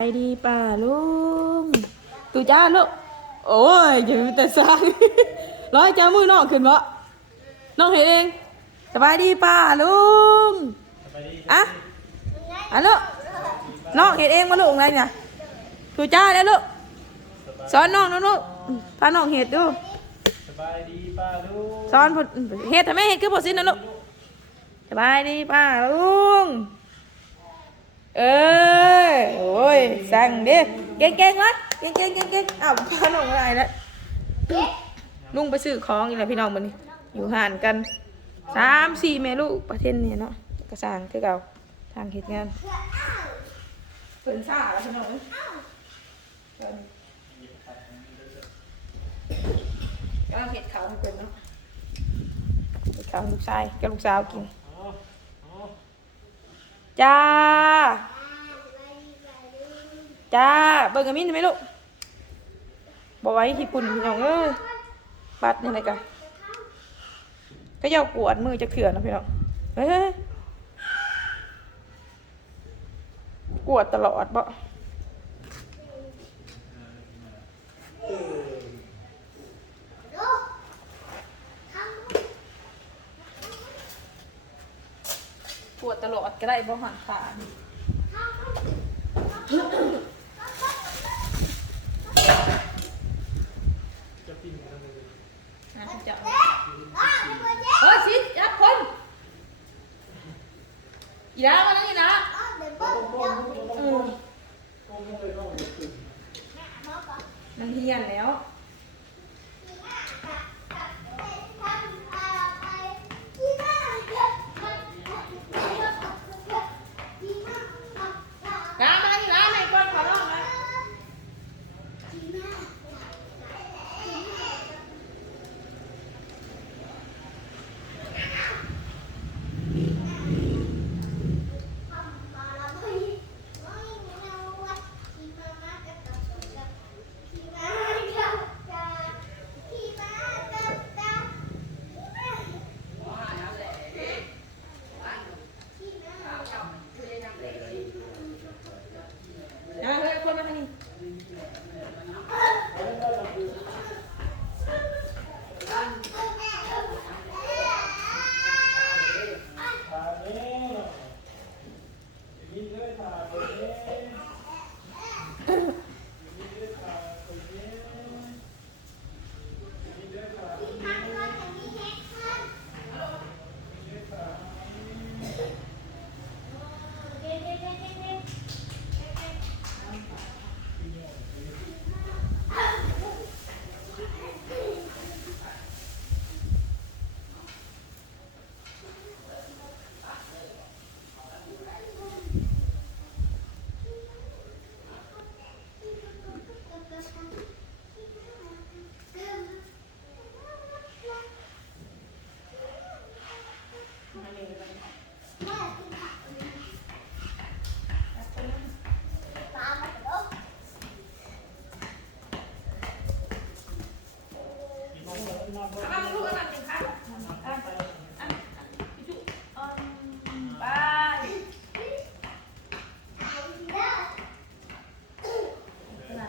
ไปดีป่าลุงตูจ้าลูกโอ้ยอย่าไปแต่สร้างร้อยเจ้ามือน้องขึ้นบ่น้องเห็นเองสบายดีป่าลุงอะอะลูกน้องเห็นเองมาลูกอะไรเนี่ยตูจ้าแล้วลูกสอนน้องนะลูกพาน้องเห็ดดูสบายดีป้าลูกสอนพุ่นเห็ดทำไมเห็ดคือบ่สิ้นนะลูกสบายดีป่าลุงเอ้ย โอ้ยสั่งดิเก่งเก่งๆวะเก่งเก่งเก่งเก่งๆอ้าวพาลงอะไรแล้วลุงไปซื้อของอีกแล้วพี่น้องมันนี่อยู่ห่านกันสามสี่แม่ลูกประเทศเนี่ยเนาะกระสางคือเก่าทางเหตุงานเปินซ่าแล้วพี่น้องกำลังเห็ดเขาวให้เปินเนาะเห็ดเขาวลูกชายกับลูกสาวกิน จ้า จ้า เบิ่งกับมินได้ไหมลูกบอกไว้ที่ปุ่นพี่น้องเอ้ยบัดนี่อะไรกันก็ยาวกวดมือจะเถื่อนนะพี่น้องเฮ้ยกวดตลอดบ่กวดตลอดก็ได้บ่หันขา เฮ้ยชิดจับคนอีดามานั่งอีดาเออมันเฮียนแล้ว ท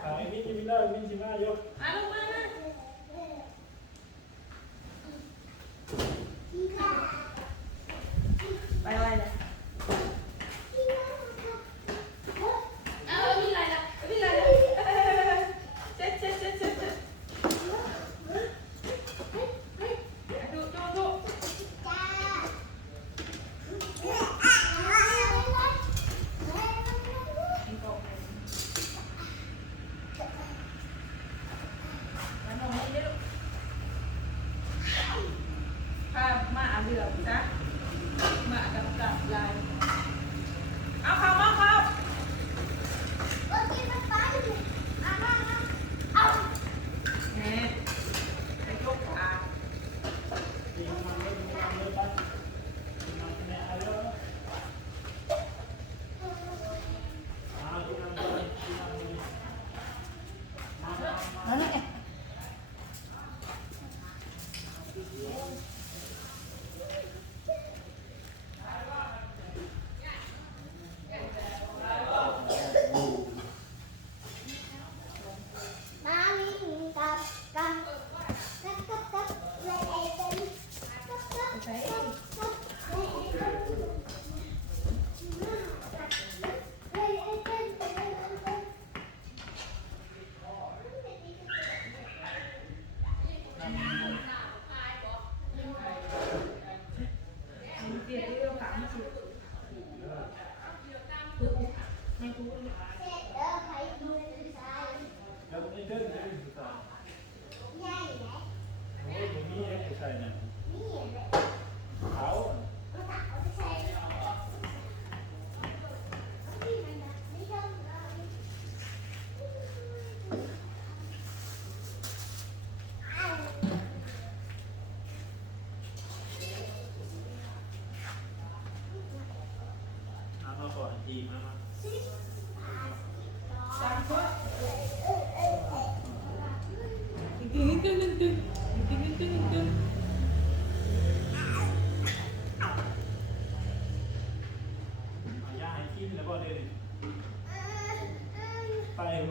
าไอ้นี่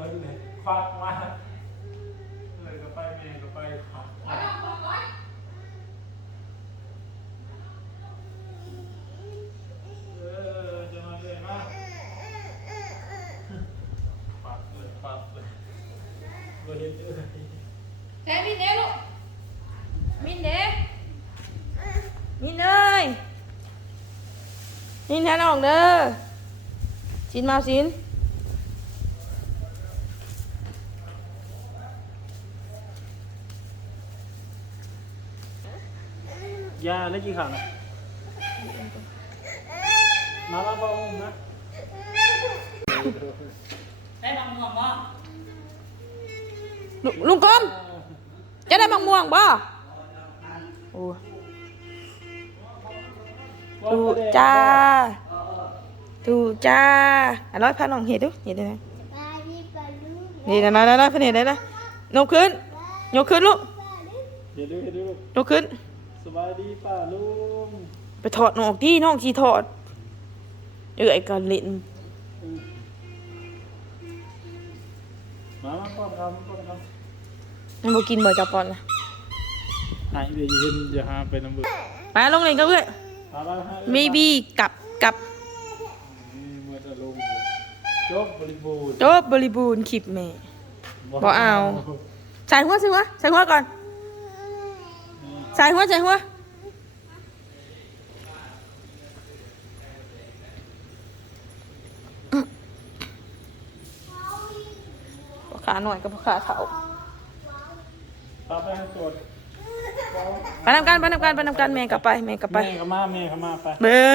มันเลยควักมาเลยก็ไปแม่ก็ไปควักมาเออจะมาเลยมาควักเลยควักเลยบ่เห็นเอ้ยแทมินเด้ลูกมินเด้มินเอ้ยมินแทนออกเด้อชินมาชิน ยาได้กี่ข่าวนะมาบ้าบ้าอุ้มนะลุลุงกรมจะได้มังม่วงบ่โอ้ดูจ้าดูจ้าอะร้อยพัน ลองเห็ดดูเห็ดได้ไหมนี่นะนะนะนะเพิ่นเห็ดได้นะยกขึ้นยกขึ้นลูกเดี๋ยวดูเดี๋ยวดูยกขึ้นสบายดีป่าลุงไปถอดนอกที่น้องชีถอดเอ้ยกันเล่นมามาป้อนคำป้อนคมันบ่กินบ่จับปอนนะำหายไปยืนอย่าหาไปน้ำเบื่อไปลงเล่นกันเพื่อนมาบ้าฮะมีบีกับกับนี่เมื่อจะลงจบบริบูรณ์จบบริบูรณ์คลิปแม่บ่เอาใส่หัวใส่หัวใส่หัวก่อน ใส่หัวใส่หัวพ่อขาหน่อยกับพ่อขาเถาตาไปให้ตรวจไปนำกันไปนำกันไปนำกันแม่กลับไปแม่กลับไปแม่ก็มาแม่ก็มาไปเบิ่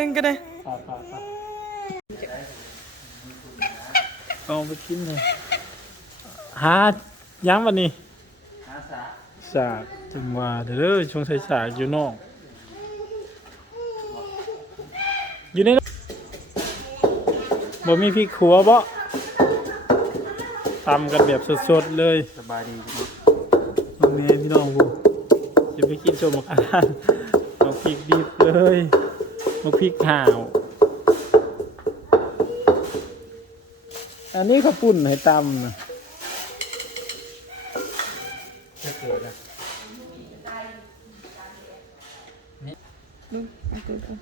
งกันเลยไปไปไปเอาไปกินเลยหาย้ำวันนี้หาสาสา กจังว่าเด้อช่วงใส่สากอยู่นอกอยู่ในนอกบ่มีพริกขัวบ่ตำกันแบบสดๆเลยสบายดีเนาะน้องแม่พี่น้องกูจะไปกินชมอาหารเอาพริกดิบเลยเอาพริกห่าว อันนี้ข้าวปุ้นให้ตำนะจะ เกิดนะ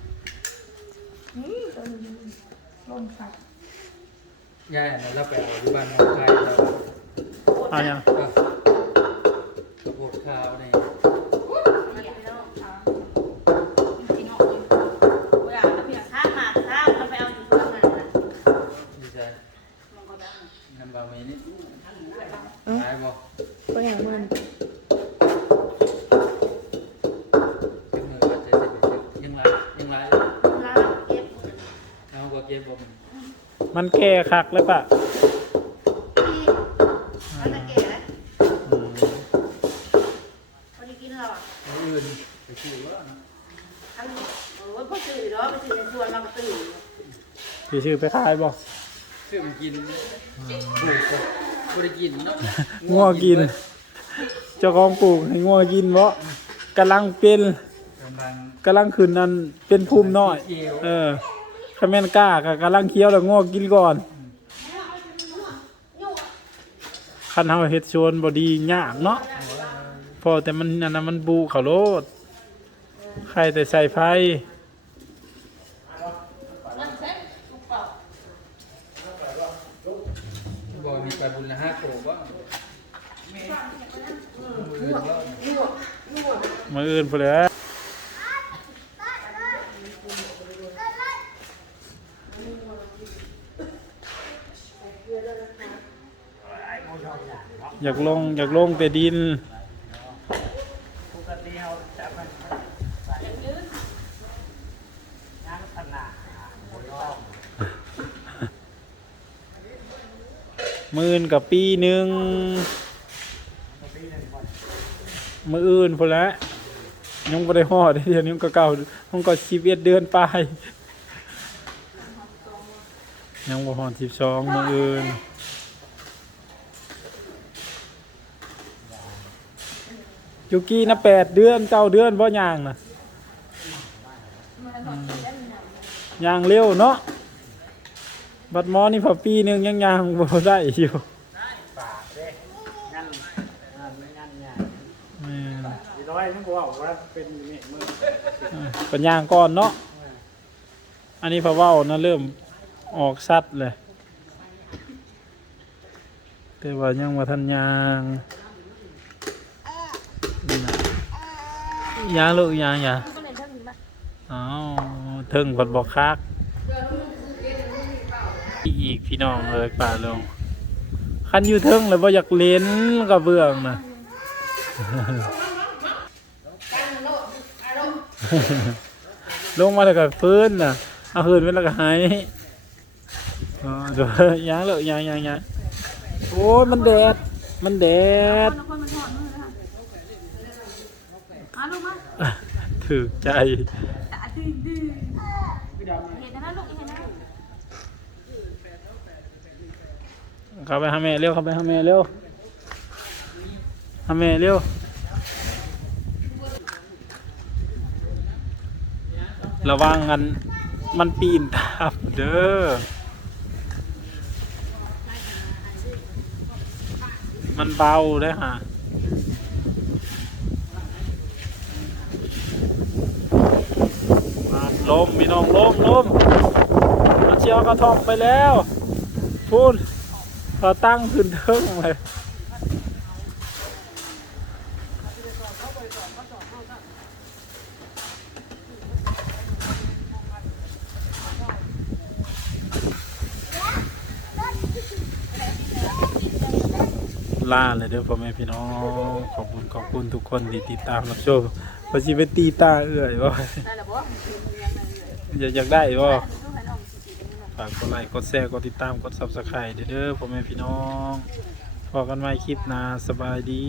ลมค่ะยายอันนั้นเราไปเอาที่บ้านน้องชายเราเอายังเออข้าวโพดข้าวนี่ดีใจน้ำบะหมี่นี่ตายบ่ ก็อย่างมึน เป็นมือว่าจะเป็นยังไรยังไรเอาก็เก็บบ่มัน มันแก่คักเลยปะอืมเอาอื่นไปซื้อว่าเนาะพี่ชื่อไปขายบ่ซื้อมากินปลูกก็บ่ได้กินเนาะงัวกิน เจ้าของปลูกให้งัวกินบ่กำลังเป็นกำลังกำลังขึ้นนั่นเป็นภูมิน้อย เออ คาแมนกล้าก็กำลังเคี้ยวแล้วงัวกินก่อนคันเฮาเฮ็ดชวนบ่ดียากเนาะพอแต่มันอันนั้นมันบูเขาโลดใครแต่ใส่ไฟบ่มีปลาบุญละห้าโตบ่มือบ่มืออื่นไปเลย อยากลงอยากลงแต่ดินมืออื่นกับปีหนึ่งมืออื่นพอแล้วยังไม่ได้หอดเดี๋ยวนี้มันก็เก่ามันก็สิบเอ็ดเดือนไปยังบ่หอดสิบสองมืออื่น ยูกี้นะแปดเดือนเก้าเดือนบ่ย่างนะยางเร็วเนาะบัดมอนี่พอปีหนึ่งยังยางบ่ได้อยู่ปากเด้งั้นงานไม่งั้นเนี่ยแม่นอีร้อยนึกว่าว่าเป็นนี่มือนย่างก่อนเนาะอันนี้พอเว้านะเริ่มออกสัดเลยแต่ว่ายังบ่ทันยางนี่นะ ย่างลูกย่างย่างก็เลยเท่านี้ป่ะอ้าวถึงผลบอกคักอีกพี่น้องเลยป่าลงคันอยู่เทิงเลยบ่อยากเล่นกับเบื้องนะลงมาแล้วก็ฟื้นน่ะเอาคืนไว้แล้วก็หายอ๋อเดี๋ยวยางเลยยางยางยางโอ้ยมันแดด มันแดด มันถอดมือนะคะมาลูกมาถือใจตาดื้อดื้อเห็นนะลูกเห็นนะเข้าไปหาแม่เร็วเข้าไปหาแม่เร็วหาแม่เร็วระวังกันมันปีนตามเด้อ มันเบาได้อฮะมา ลมมีน้องลมลมมันเชียวกระทองไปแล้วพูดเราตั้งพื้นเทิงเลยล่าเลยเด้อพ่อแม่พี่น้อง ขอบคุณขอบคุณทุกคนที่ติดตามรับชมพอสิไปตีตาเอื่อยว่า อยากอยากได้ว่าลูกให้น้อฝากกดไลค์กดแชร์กดติดตามกด subscribe เด้อพ่อแม่พี่น้องพอกันไว้คลิปหน้าสบายดี